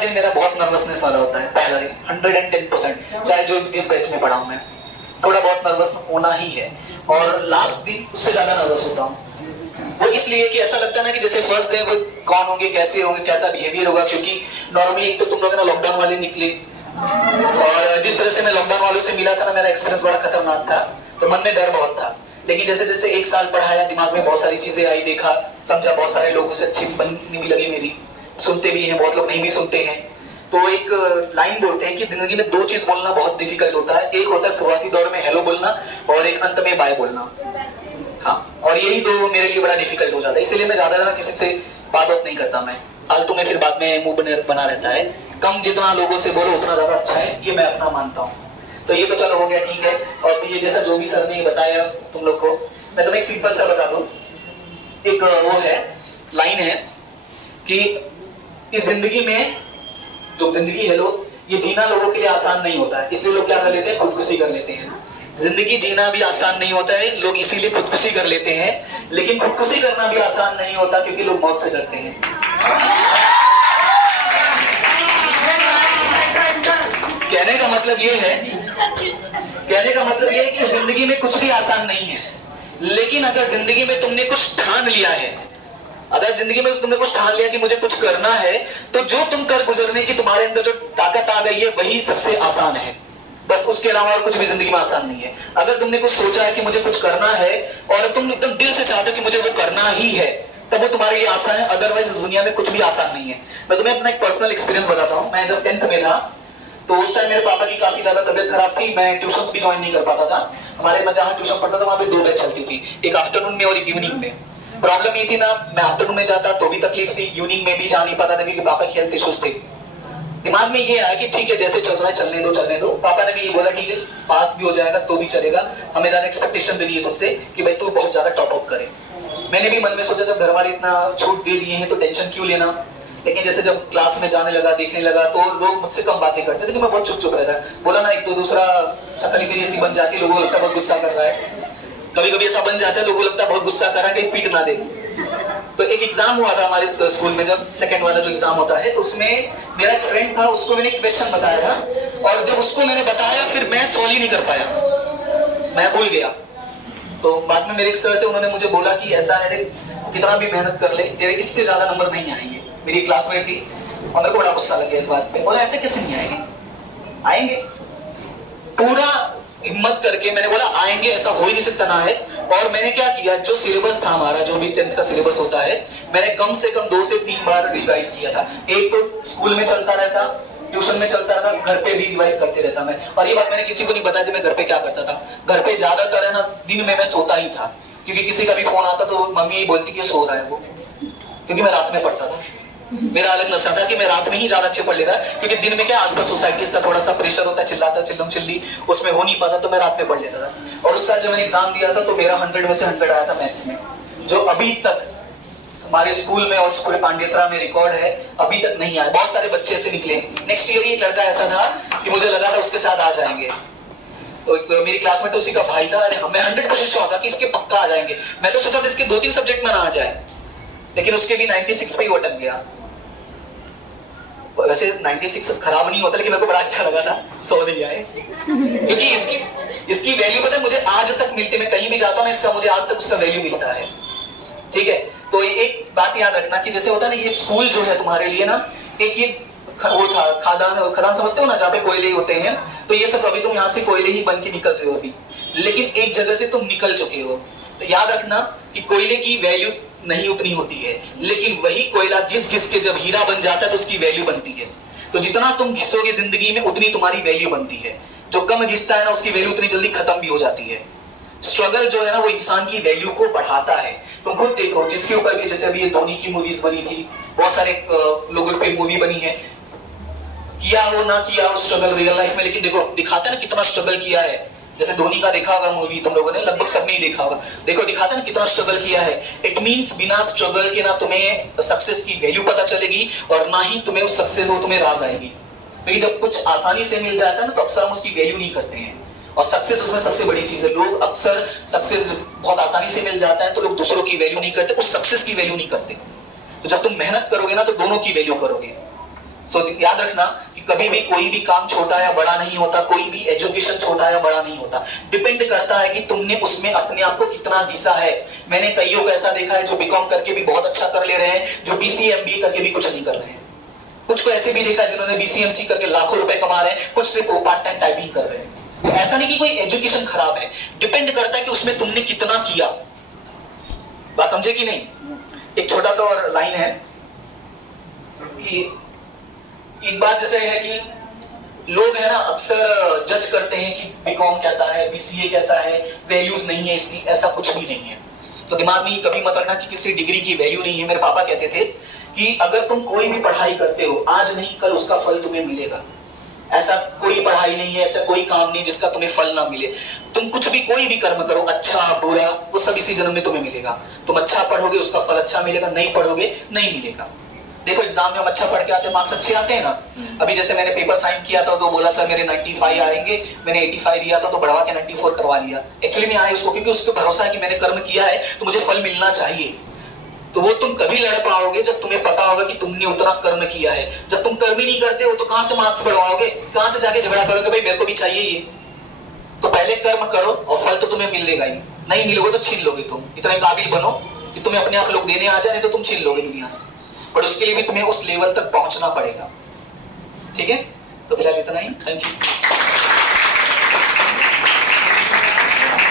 दिन मेरा बहुत नर्वसनेस वाला होता है, पहला दिन 110%, चाहे जो जिस बैच में पढ़ा हूं मैं, थोड़ा बहुत नर्वस होना ही है। और लास्ट दिन उससे ज्यादा नर्वस होता हूँ। वो इसलिए कि ऐसा लगता है ना कि जैसे फर्स्ट डे वो कौन होंगे, कैसे होंगे, कैसा बिहेवियर होगा, क्योंकि नॉर्मली एक तो तुम लोग ना लॉकडाउन वाले निकले, और जिस तरह से मैं लॉकडाउन वालों से मिला था ना, मेरा एक्सपीरियंस बड़ा खतरनाक था, तो मन में डर बहुत था। लेकिन जैसे जैसे एक साल पढ़ाया, दिमाग में बहुत सारी चीजें आई, देखा समझा, बहुत सारे लोगों से अच्छी बननी भी लगी मेरी, सुनते भी हैं बहुत लोग, नहीं भी सुनते हैं। तो एक लाइन बोलते हैं कि जिंदगी में दो चीज बोलना बहुत डिफिकल्ट होता है, एक होता है शुरुआती दौर में हेलो बोलना, और एक अंत में बाय बोलना। हाँ, और यही दो मेरे लिए बड़ा डिफिकल्ट हो जाता है, इसीलिए मैं ज्यादा किसी से बात नहीं करता। मैं फालतू में फिर बाद में मुंह बना रहता है। कम जितना लोगों से बोलो उतना ज्यादा अच्छा है, ये मैं अपना मानता हूँ। तो ये तो चलो हो गया, ठीक है। और ये जैसा जो भी सर ने बताया तुम लोग को, मैं तुम्हें एक सिंपल सा बता दूं। एक वो है, लाइन है कि इस जिंदगी में जो जिंदगी है लोग, ये जीना लोगों के लिए आसान नहीं होता है, इसलिए लोग क्या कर लेते हैं, खुदकुशी कर लेते हैं। जिंदगी जीना भी आसान नहीं होता है, लोग इसीलिए खुदकुशी कर लेते हैं। लेकिन खुदकुशी करना भी आसान नहीं होता, क्योंकि लोग मौत से डरते हैं। कहने का मतलब ये है कि जिंदगी में कुछ भी आसान नहीं है। लेकिन अगर जिंदगी में तुमने कुछ ठान लिया है, अगर जिंदगी में तुमने कुछ ठान लिया कि मुझे कुछ करना है, तो जो तुम कर गुजरने की तुम्हारे अंदर जो ताकत आ गई है, वही सबसे आसान है। बस उसके अलावा और कुछ भी जिंदगी में आसान नहीं है। अगर तुमने कुछ सोचा है कि मुझे कुछ करना है, और तुम एकदम दिल से चाहते हो कि मुझे वो करना ही है, तब वो तुम्हारे लिए आसान है। अदरवाइज दुनिया में कुछ भी आसान नहीं है। मैं तुम्हें अपना एक पर्सनल एक्सपीरियंस बताता हूँ। मैं जब 10th में था, तो उस टाइम मेरे पापा की काफी ज्यादा तबियत खराब थी, मैं ट्यूशन भी ज्वाइन नहीं कर पाता था। हमारे में जहाँ ट्यूशन पढ़ता था वहां पे 2 बैच चलती थी, एक आफ्टरनून में और एक इवनिंग में। प्रॉब्लम ये थी ना, मैं आफ्टरनून में जाता तो भी तकलीफ थी, इवनिंग में भी जा नहीं पाता था, क्योंकि पापा की हेल्थ इश्यूज थे। दिमाग में ये आया कि ठीक है, जैसे चल रहा है चलने दो। पापा ने भी ये बोला कि पास भी हो जाएगा तो भी चलेगा, हमें ज्यादा एक्सपेक्टेशन भी नहीं है तुझसे कि भाई तू बहुत ज्यादा टॉप अप करे। मैंने भी मन में सोचा, जब घर वाले इतना छूट दे दिए हैं तो टेंशन क्यों लेना। लेकिन जैसे जब क्लास में जाने लगा, देखने लगा, तो लोग मुझसे कम बातें करते थे, मैं बहुत चुप रहता। बोला ना, एक तो दूसरा शक्ल मेरी ऐसी बन जाती है, लोगों को लगता है बहुत गुस्सा कर रहा है। कभी कभी ऐसा बन जाता है, लोगों को लगता है बहुत गुस्सा कर रहा है, कहीं पीट ना दे। तो एक एग्जाम हुआ था हमारे स्कूल में, जब सेकंड वाला जो एग्जाम होता है, तो उसमें मेरा एक फ्रेंड था, उसको मैंने क्वेश्चन बताया था, और जब उसको मैंने बताया, फिर मैं सॉल्व ही नहीं कर पाया, मैं भूल गया। तो बाद में मेरे एक सर थे, उन्होंने मुझे बोला कि ऐसा है, कितना भी मेहनत कर ले, तेरे इससे ज्यादा नंबर नहीं आएंगे। मेरी क्लास में थी, और मेरे को बड़ा गुस्सा लग गया इस बात पे। बोला ऐसे कैसे नहीं आएंगे? पूरा हिम्मत करके मैंने बोला आएंगे, ऐसा हो ही नहीं सकता ना है। और मैंने क्या किया, जो सिलेबस था हमारा, जो भी 10th का सिलेबस होता है, मैंने कम से कम 2 से 3 बार रिवाइज किया था। एक तो स्कूल में चलता रहता, ट्यूशन में चलता रहता, घर पे भी रिवाइज करते रहता मैं। और ये बात मैंने किसी को नहीं बताया थी मैं घर पे क्या करता था। घर पे ज्यादातर है ना, दिन में मैं सोता ही था, क्योंकि किसी का भी फोन आता तो मम्मी बोलती कि सो रहा है वो, क्योंकि मैं रात में पढ़ता था। मेरा अलग नशा था कि मैं रात में ही ज्यादा अच्छे पढ़ लेता, क्योंकि दिन में क्या आसपास सोसाइटीज का थोड़ा सा प्रेशर होता है, चिल्लाता चिल्लम चिल्ली, उसमें हो नहीं पाता, तो मैं रात में पढ़ लेता था। और उस साल जब मैंने एग्जाम दिया था, तो मेरा 100 में से 100 आया था मैथ्स में, जो अभी तक हमारे स्कूल में और पूरे पांडेसरा में रिकॉर्ड है, अभी तक नहीं आया। बहुत सारे बच्चे ऐसे निकले। नेक्स्ट ईयर एक लड़का ऐसा था कि मुझे लगा था उसके साथ आ जाएंगे, तो मेरी क्लास में तो उसी का भाई था, मैं 100% श्योर था कि इसके पक्का आ जाएंगे। मैं तो सोचा था इसके 2-3 सब्जेक्ट में ना आ जाए, लेकिन उसके भी 96 पे ही अटक गया। वैसे 96 खराब नहीं होता, लेकिन मेरे को बड़ा अच्छा लगा था 100 नहीं आए, क्योंकि इसकी वैल्यू पता है मुझे आज तक मिलती है। मैं कहीं भी जाता हूँ ना, इसका मुझे आज तक उसका वैल्यू मिलता है। ठीक है, तो एक बात याद रखना कि जैसे होता है ना, ये स्कूल जो है तुम्हारे लिए ना, एक ये वो था खदान समझते हो ना, जहाँ पे कोयले होते हैं, तो ये सब अभी तुम यहाँ से कोयले ही बन के निकल रहे हो अभी, लेकिन एक जगह से तुम निकल चुके हो। तो याद रखना कि कोयले की वैल्यू नहीं उतनी होती है, लेकिन वही कोयला घिस घिस के जब हीरा बन जाता है तो उसकी वैल्यू बनती है। तो जितना तुम घिसोगे जिंदगी में, उतनी तुम्हारी वैल्यू बनती है। जो कम घिसता है ना, उसकी वैल्यू उतनी जल्दी खत्म भी हो जाती है। स्ट्रगल जो है ना, वो इंसान की वैल्यू को बढ़ाता है। तुम खुद देखो, जिसके ऊपर भी, जैसे अभी ये धोनी की मूवीज बनी थी, बहुत सारे लोगों पे मूवी बनी है, किया हो ना किया हो स्ट्रगल रियल लाइफ में, लेकिन देखो दिखाता है ना कितना स्ट्रगल किया है। जैसे धोनी का देखा होगा मूवी तुम लोगों ने, लगभग सबने ही देखा होगा। देखो दिखाता है ना कितना स्ट्रगल किया है। इट मींस बिना स्ट्रगल के ना तुम्हें सक्सेस की वैल्यू पता चलेगी, और ना ही तुम्हें उस सक्सेस हो तुम्हें राज आएगी। क्योंकि जब कुछ आसानी से मिल जाता है ना, तो अक्सर हम उसकी वैल्यू नहीं करते हैं, और सक्सेस उसमें सबसे बड़ी चीज है। लोग अक्सर सक्सेस बहुत आसानी से मिल जाता है, तो लोग दूसरों की वैल्यू नहीं करते, उस सक्सेस की वैल्यू नहीं करते। तो जब तुम मेहनत करोगे ना, तो दोनों की वैल्यू करोगे। सो याद रखना कि कभी भी कोई भी काम छोटा या बड़ा नहीं होता, कोई भी एजुकेशन छोटा या बड़ा नहीं होता। डिपेंड करता है कि तुमने उसमें अपने आप को कितना घिसा है। मैंने कईयों को ऐसा देखा है जो बीकॉम करके भी बहुत अच्छा कर ले रहे हैं, जो बीसीए एमबीए करके भी कुछ नहीं कर रहे हैं। कुछ को ऐसे भी देखा है जिन्होंने बीसीएमसी करके लाखों रुपए कमा रहे हैं, कुछ सिर्फ पार्ट टाइम टाइपिंग कर रहे हैं। तो ऐसा नहीं कि कोई एजुकेशन खराब है, डिपेंड करता है कि उसमें तुमने कितना किया। बात समझे कि नहीं? एक छोटा सा और लाइन है कि एक बात जैसे है कि लोग है ना अक्सर जज करते हैं कि बीकॉम कैसा है, बीसीए कैसा है, वैल्यूज नहीं है इसकी। ऐसा कुछ भी नहीं है। तो दिमाग में कभी मत रखना कि किसी डिग्री की वैल्यू नहीं है। मेरे पापा कहते थे कि अगर तुम कोई भी पढ़ाई करते हो, आज नहीं कल उसका फल तुम्हें मिलेगा। ऐसा कोई पढ़ाई नहीं है, ऐसा कोई काम नहीं जिसका तुम्हें फल ना मिले। तुम कुछ भी कोई भी कर्म करो, अच्छा बुरा, वो सब इसी जन्म में तुम्हें मिलेगा। तुम अच्छा पढ़ोगे उसका फल अच्छा मिलेगा, नहीं पढ़ोगे नहीं मिलेगा। देखो एग्जाम में हम अच्छा पढ़ के आते हैं, मार्क्स अच्छे आते हैं ना। अभी जैसे मैंने पेपर साइन किया था तो बोला सर मेरे 95 आएंगे, मैंने 85 दिया था तो बढ़वा के 94 करवा लिया। एक्चुअली में आए उसको क्योंकि उसको भरोसा है कि मैंने कर्म किया है तो मुझे फल मिलना चाहिए। तो वो तुम तभी लड़ पाओगे जब तुम्हें पता होगा कि तुमने उतना कर्म किया है। जब तुम कर्म ही नहीं करते हो तो कहां से मार्क्स बढ़वाओगे, कहां से जाके झगड़ा करोगे भाई मेरे को भी चाहिए ये। तो पहले कर्म करो और फल तो तुम्हें मिलेगा ही। नहीं मिलोगे तो छीन लोगे। तुम इतने काबिल बनो कि तुम्हें अपने आप लोग देने आ जाए, नहीं तो तुम छीन लोगे दुनिया से। बट उसके लिए भी तुम्हें उस लेवल तक पहुंचना पड़ेगा। ठीक है, तो फिलहाल इतना ही। Thank you.